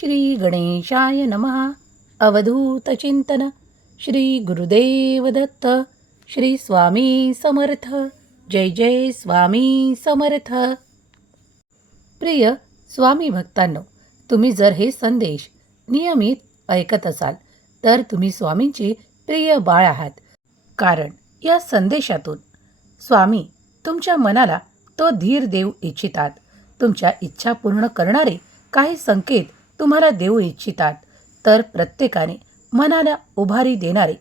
श्री गणेशाय नमः अवधूतचिंतन श्री गुरुदेव दत्त श्री स्वामी समर्थ. जय जय स्वामी समर्थ. प्रिय स्वामी भक्तांनो तुम्ही जर हे संदेश नियमित ऐकत असाल तर तुम्ही स्वामींची प्रिय बाळ आहात. कारण या संदेशातून स्वामी तुमच्या मनाला तो धीर देऊ इच्छितात. तुमच्या इच्छा पूर्ण करणारे काही संकेत तुम्हाला देऊ इच्छितात तर प्रत्येकाने मनाला उभारी देणारे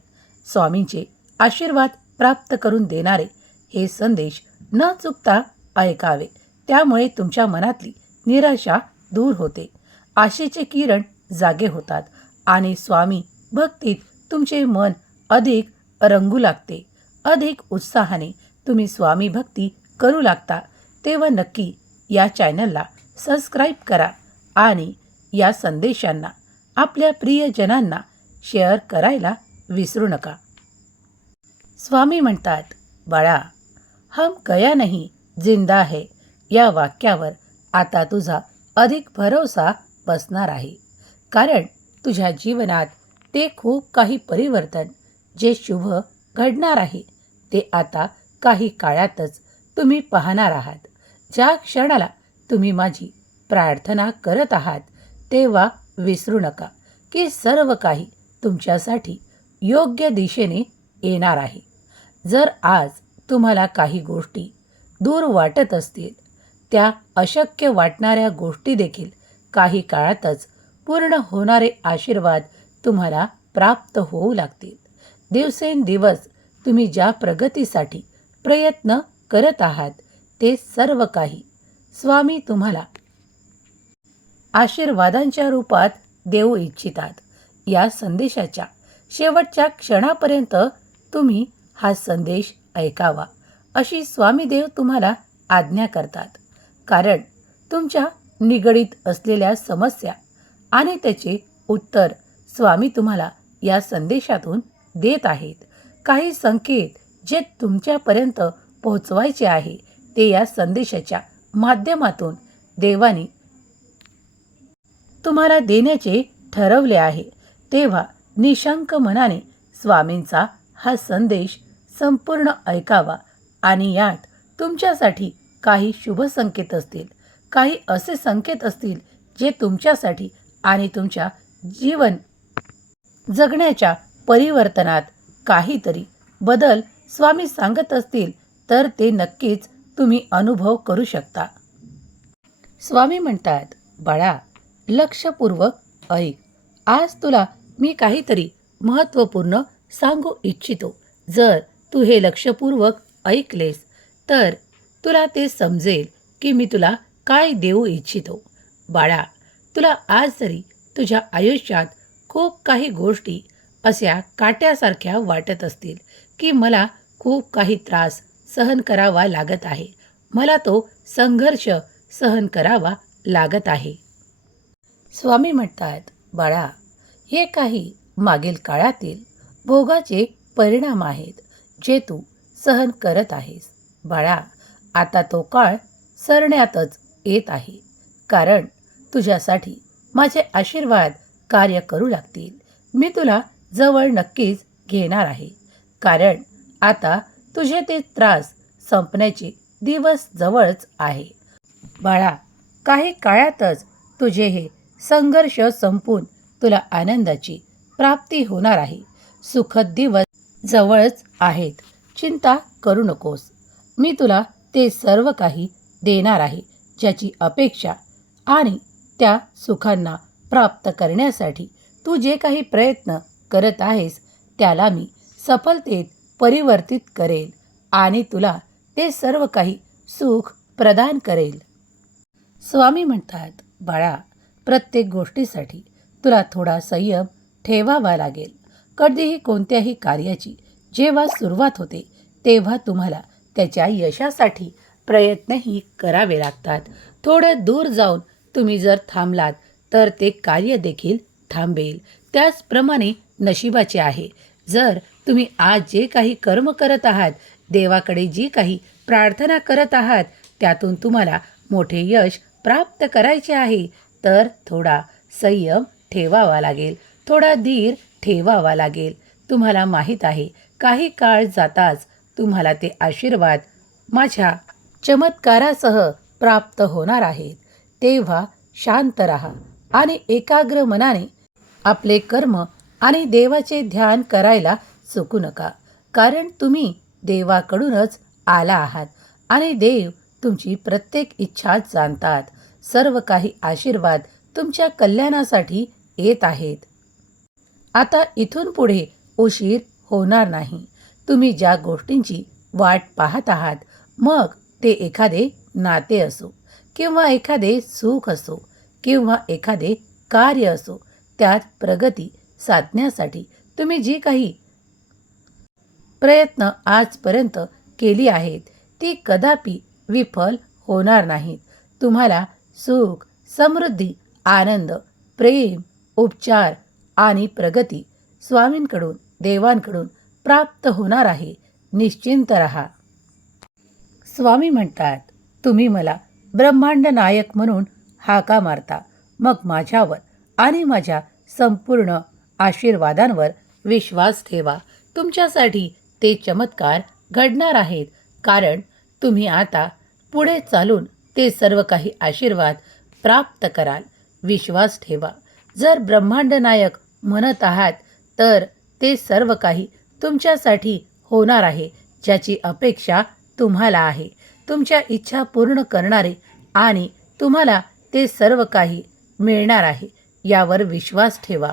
स्वामींचे आशीर्वाद प्राप्त करून देणारे हे संदेश न चुकता ऐकावे. त्यामुळे तुमच्या मनातली निराशा दूर होते. आशेचे किरण जागे होतात आणि स्वामी भक्तीत तुमचे मन अधिक रंगू लागते. अधिक उत्साहाने तुम्ही स्वामी भक्ती करू लागता तेव्हा नक्की या चॅनलला सबस्क्राईब करा आणि या संदेशांना आपल्या प्रियजनांना शेअर करायला विसरू नका. स्वामी म्हणतात बाळा हम गया नाही जिंदा है. या वाक्यावर आता तुझा अधिक भरोसा बसणार आहे. कारण तुझ्या जीवनात ते खूप काही परिवर्तन जे शुभ घडणार आहे ते आता काही काळातच तुम्ही पाहणार आहात. ज्या क्षणाला तुम्ही माझी प्रार्थना करत आहात तेव्हा विसरू नका की सर्व काही तुमच्यासाठी योग्य दिशेने येणार आहे. जर आज तुम्हाला काही गोष्टी दूर वाटत असतील त्या अशक्य वाटणाऱ्या गोष्टी देखील काही काळातच पूर्ण होणारे आशीर्वाद तुम्हाला प्राप्त होऊ लागतील. दिवसेंदिवस तुम्ही ज्या प्रगतीसाठी प्रयत्न करत आहात ते सर्व काही स्वामी तुम्हाला आशीर्वादांच्या रूपात देऊ इच्छितात. या संदेशाच्या शेवटच्या क्षणापर्यंत तुम्ही हा संदेश ऐकावा अशी स्वामीदेव तुम्हाला आज्ञा करतात. कारण तुमच्या निगडीत असलेल्या समस्या आणि त्याचे उत्तर स्वामी तुम्हाला या संदेशातून देत आहेत. काही संकेत जे तुमच्यापर्यंत पोहोचवायचे आहे ते या संदेशाच्या माध्यमातून देवानी तुम्हाला देण्याचे ठरवले आहे. तेव्हा निशंक मनाने स्वामींचा हा संदेश संपूर्ण ऐकावा आणि यात तुमच्यासाठी काही शुभ संकेत असतील. काही असे संकेत असतील जे तुमच्यासाठी आणि तुमच्या जीवन जगण्याच्या परिवर्तनात काहीतरी बदल स्वामी सांगत असतील तर ते नक्कीच तुम्ही अनुभव करू शकता. स्वामी म्हणतात बाळा लक्षपूर्वक ऐक आज तुला मी काहीतरी महत्त्वपूर्ण सांगू इच्छितो. जर तू हे लक्षपूर्वक ऐकलेस तर तुला ते समजेल की मी तुला काय देऊ इच्छितो. बाळा तुला आज जरी तुझ्या आयुष्यात खूप काही गोष्टी अशा काट्यासारख्या वाटत असतील की मला खूप काही त्रास सहन करावा लागत आहे. मला तो संघर्ष सहन करावा लागत आहे. स्वामी म्हणतात बाळा हे काही मागील काळातील भोगाचे परिणाम आहेत जे तू सहन करत आहेस. बाळा आता तो काळ सरण्यातच येत आहे. कारण तुझ्यासाठी माझे आशीर्वाद कार्य करू लागतील. मी तुला जवळ नक्कीच घेणार आहे. कारण आता तुझे ते त्रास संपण्याचे दिवस जवळच आहे. बाळा काही काळातच तुझे हे संघर्ष संपून तुला आनंदाची प्राप्ती होणार आहे. सुखद दिवस जवळच आहेत. चिंता करू नकोस. मी तुला ते सर्व काही देणार आहे ज्याची अपेक्षा आणि त्या सुखांना प्राप्त करण्यासाठी तू जे काही प्रयत्न करत आहेस त्याला मी सफलतेत परिवर्तित करेल आणि तुला ते सर्व काही सुख प्रदान करेल. स्वामी म्हणतात बाळा प्रत्येक गोष्टीसाठी तुला थोडा संयम ठेवावा लागेल. कधीही कोणत्याही कार्याची जेव्हा सुरुवात होते तेव्हा तुम्हाला त्याच्या यशासाठी प्रयत्नही करावे लागतात. थोडं दूर जाऊन तुम्ही जर थांबलात तर ते कार्य देखील थांबेल. त्याचप्रमाणे नशिबाचे आहे. जर तुम्ही आज जे काही कर्म करत आहात देवाकडे जी काही प्रार्थना करत आहात त्यातून तुम्हाला मोठे यश प्राप्त करायचे आहे. तर थोडा संयम ठेवावा लागेल. थोडा धीर ठेवावा लागेल. तुम्हाला माहीत आहे काही काळ जाताच तुम्हाला ते आशीर्वाद माझ्या चमत्कारासह प्राप्त होणार आहेत. तेव्हा शांत राहा आणि एकाग्र मनाने आपले कर्म आणि देवाचे ध्यान करायला चुकू नका. कारण तुम्ही देवाकडूनच आला आहात आणि देव तुमची प्रत्येक इच्छा जाणतात. सर्व काही आशीर्वाद तुमच्या कल्याणासाठी येत आहेत. आता इथून पुढे उशीर होणार नाही. तुम्ही ज्या गोष्टींची वाट पाहत आहात मग ते एखादे नाते असो किंवा एखादे सुख असो किंवा एखादे कार्य असो त्यात प्रगती साधण्यासाठी तुम्ही जी काही प्रयत्न आजपर्यंत केली आहेत ती कदापि विफल होणार नाहीत. तुम्हाला सुख समृद्धी आनंद प्रेम उपचार आणि प्रगती स्वामींकडून देवांकडून प्राप्त होणार आहे. निश्चिंत रहा. स्वामी म्हणतात तुम्ही मला ब्रह्मांड नायक म्हणून हाका मारता. मग माझ्यावर आणि माझ्या संपूर्ण आशीर्वादांवर विश्वास ठेवा. तुमच्यासाठी ते चमत्कार घडणार आहेत. कारण तुम्ही आता पुढे चालून ते सर्व काही आशीर्वाद प्राप्त कराल. विश्वास ठेवा. जर ब्रह्मांड नायक म्हणत आहात तर ते सर्व काही तुमच्यासाठी होणार आहे ज्याची अपेक्षा तुम्हाला आहे. तुमच्या इच्छा पूर्ण करणारे आणि तुम्हाला ते सर्व काही मिळणार आहे यावर विश्वास ठेवा.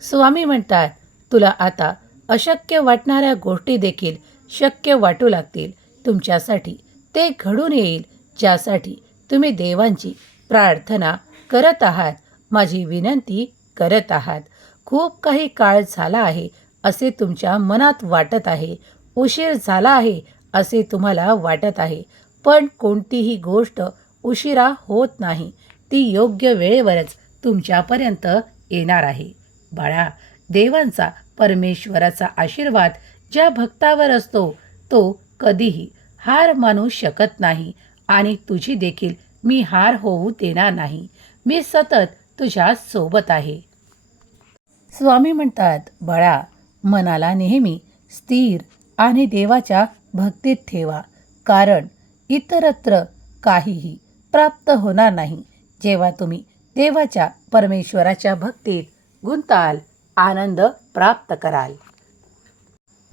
स्वामी म्हणतात तुला आता अशक्य वाटणाऱ्या गोष्टी देखील शक्य वाटू लागतील. तुमच्यासाठी ते घडून येईल. ज्यासाठी तुम्ही देवांची प्रार्थना करत आहात माझी विनंती करत आहात. खूप काही काळ झाला आहे असे तुमच्या मनात वाटत आहे. उशीर झाला आहे असे तुम्हाला वाटत आहे. पण कोणतीही गोष्ट उशिरा होत नाही. ती योग्य वेळेवरच तुमच्यापर्यंत येणार आहे. बाळा देवांचा परमेश्वराचा आशीर्वाद ज्या भक्तावर असतो तो कधीही हार मानू शकत नाही. आणि तुझी देखील मी हार होऊ देणार नाही. मी सतत तुझ्या सोबत आहे. स्वामी म्हणतात बळा मनाला नेहमी स्थिर आणि देवाच्या भक्तीत ठेवा. कारण इतरत्र काहीही प्राप्त होणार नाही. जेव्हा तुम्ही देवाच्या परमेश्वराच्या भक्तीत गुंताल आनंद प्राप्त कराल.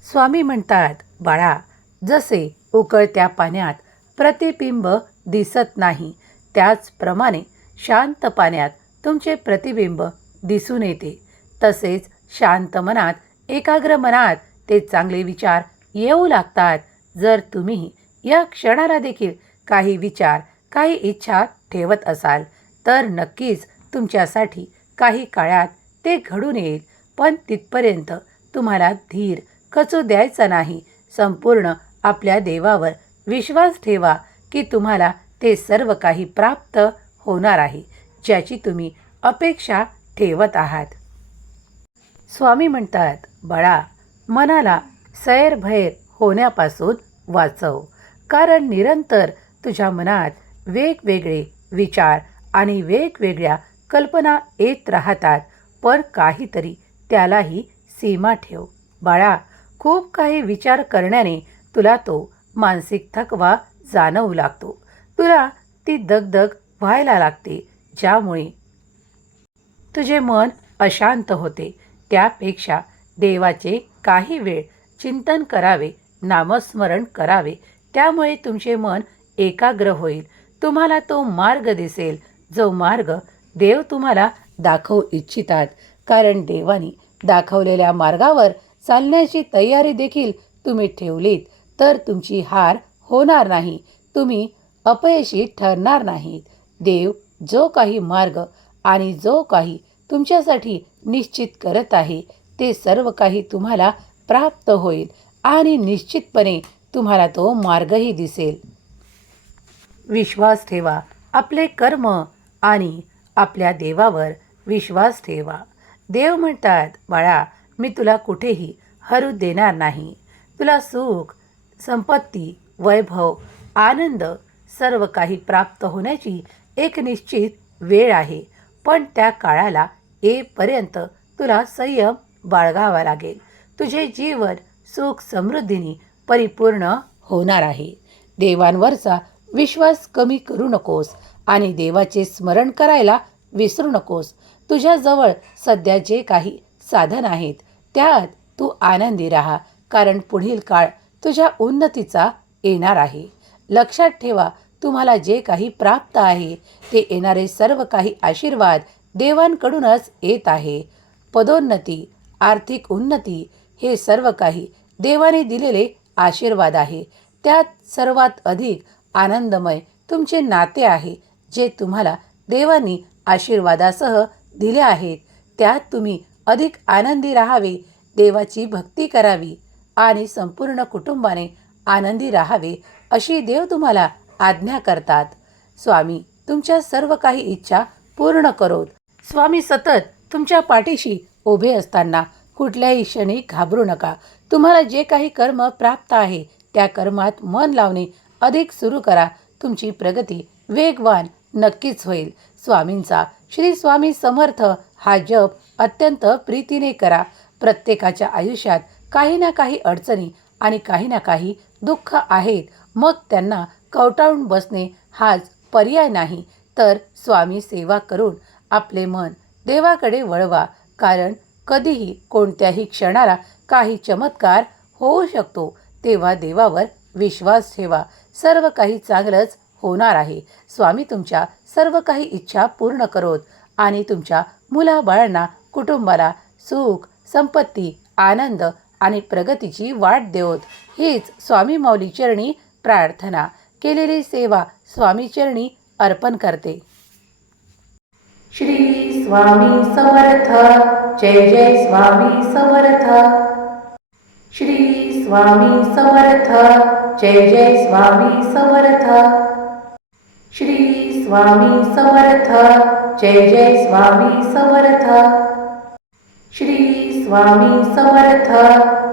स्वामी म्हणतात बाळा जसे उकळत्या पाण्यात प्रतिबिंब दिसत नाही. त्याचप्रमाणे शांत पाण्यात तुमचे प्रतिबिंब दिसून येते. तसेच शांत मनात एकाग्र मनात ते चांगले विचार येऊ लागतात. जर तुम्ही या क्षणाला देखील काही विचार काही इच्छा ठेवत असाल तर नक्कीच तुमच्यासाठी काही काळात ते घडून येईल. पण तिथपर्यंत तुम्हाला धीर खचू द्यायचा नाही. संपूर्ण आपल्या देवावर विश्वास ठेवा की तुम्हाला ते सर्व काही प्राप्त होणार आहे ज्याची तुम्ही अपेक्षा ठेवत आहात. स्वामी म्हणतात बाळा मनाला सैरभैर होण्यापासून वाचव कारण निरंतर तुझ्या मनात वेगवेगळे विचार आणि वेगवेगळ्या कल्पना येत राहतात पण काहीतरी त्यालाही सीमा ठेव. बाळा खूप काही विचार करण्याने तुला तो मानसिक थकवा जाणवू लागतो. तुला ती दगदग व्हायला लागते ज्यामुळे तुझे मन अशांत होते. त्यापेक्षा देवाचे काही वेळ चिंतन करावे नामस्मरण करावे. त्यामुळे तुमचे मन एकाग्र होईल. तुम्हाला तो मार्ग दिसेल जो मार्ग देव तुम्हाला दाखवू इच्छितात. कारण देवानी दाखवलेल्या मार्गावर चालण्याची तयारी देखील तुम्ही ठेवलीत. तर तुमची हार होणार नाही. तुम्ही अपयशी ठरणार नाहीत. देव जो काही मार्ग आणि जो काही तुमच्यासाठी निश्चित करत आहे ते सर्व काही तुम्हाला प्राप्त होईल आणि निश्चितपणे तुम्हाला तो मार्गही दिसेल. विश्वास ठेवा. आपले कर्म आणि आपल्या देवावर विश्वास ठेवा. देव म्हणतात बाळा मी तुला कुठेही हरू देणार नाही. तुला सुख संपत्ती वैभव आनंद सर्व काही प्राप्त होण्याची एक निश्चित वेळ आहे. पण त्या काळाला येपर्यंत तुला संयम बाळगावा लागेल. तुझे जीवन सुख समृद्धीने परिपूर्ण होणार आहे. देवांवरचा विश्वास कमी करू नकोस आणि देवाचे स्मरण करायला विसरू नकोस. तुझ्याजवळ सध्या जे काही साधन आहेत त्यात तू आनंदी राहा कारण पुढील काळ तुझ्या उन्नतीचा येणार आहे. लक्षात ठेवा तुम्हाला जे काही प्राप्त आहे ते येणारे सर्व काही आशीर्वाद देवांकडूनच येत आहे. पदोन्नती आर्थिक उन्नती हे सर्व काही देवाने दिलेले आशीर्वाद आहे. त्यात सर्वात अधिक आनंदमय तुमचे नाते आहे जे तुम्हाला देवानी आशीर्वादासह दिले आहेत. त्यात तुम्ही अधिक आनंदी राहावे देवाची भक्ती करावी. आणि संपूर्ण कुटुंबाने आनंदी राहावे अशी देव तुम्हाला आज्ञा करतात. स्वामी तुमच्या सर्व काही इच्छा पूर्ण करोत. स्वामी सतत तुमच्या पाठीशी उभे असताना कुठल्याही क्षणी घाबरू नका. तुम्हाला जे काही कर्म प्राप्त आहे त्या कर्मात मन लावणे अधिक सुरू करा. तुमची प्रगती वेगवान नक्कीच होईल. स्वामींचा श्री स्वामी समर्थ हा जप अत्यंत प्रीतीने करा. प्रत्येकाच्या आयुष्यात काही ना काही अडचणी आणि काही ना काही दुःख आहेत. मग त्यांना कवटाळून बसणे हाच पर्याय नाही. तर स्वामी सेवा करून आपले मन देवाकडे वळवा. कारण कधीही कोणत्याही क्षणाला काही चमत्कार होऊ शकतो. तेव्हा देवावर विश्वास ठेवा. सर्व काही चांगलंच होणार आहे. स्वामी तुमच्या सर्व काही इच्छा पूर्ण करोत आणि तुमच्या मुलाबाळांना कुटुंबाला सुख संपत्ती आनंद आणि प्रगतीची वाट देवत. हीच स्वामी मौलीचरणी प्रार्थना. केलेली सेवा स्वामी चरणी अर्पण करते. श्री स्वामी समर्थ. जय जय स्वामी समर्थ. श्री स्वामी समर्थ. जय जय स्वामी समर्थ. श्री स्वामी समर्थ. जय जय स्वामी समर्थ. श्री स्वामी समर्थ.